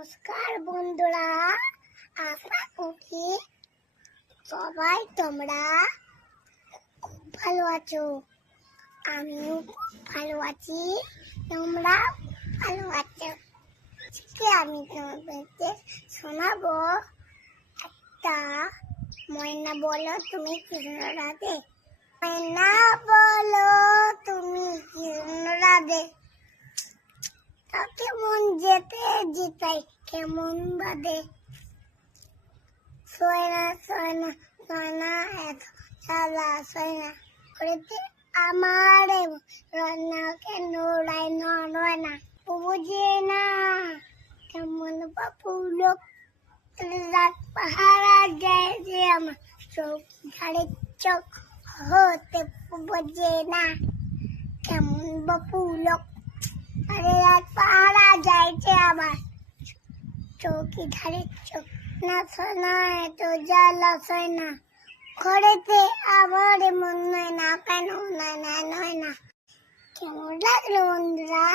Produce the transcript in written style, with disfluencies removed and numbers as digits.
নমস্কার বন্ধুরা, আশা করি সবাই তোমরা খুব ভালো আছো। আমিও খুব ভালো আছি, তোমরা ভালো আছো। আজকে আমি তোমাদেরকে শোনাবো একটা ময়না বলো তুমি কৃষ্ণ রাধে। ময়না বলো তুমি কৃষ্ণ রাধে, কেমন যেতে জিতাই কেমন বাদে। সয়না সয়না সয়না এত সাদা সয়না করেছে আমার রান্নাকে নোড়াই নড়ায় না। বুঝে না কেমন বাপু লোক রাত পাহারা যায় যে আমার চোখ ধারে চোখ হতে বোঝে না কেমন বাপু লোক রাত পাহারা যাইছে আমার চৌকি ধারে চোখ না শোনা এত জ্বালা সয় না ঘরেতে আবার মন নয় না কেন নয় না কেমন লাগলো বন্ধুরা?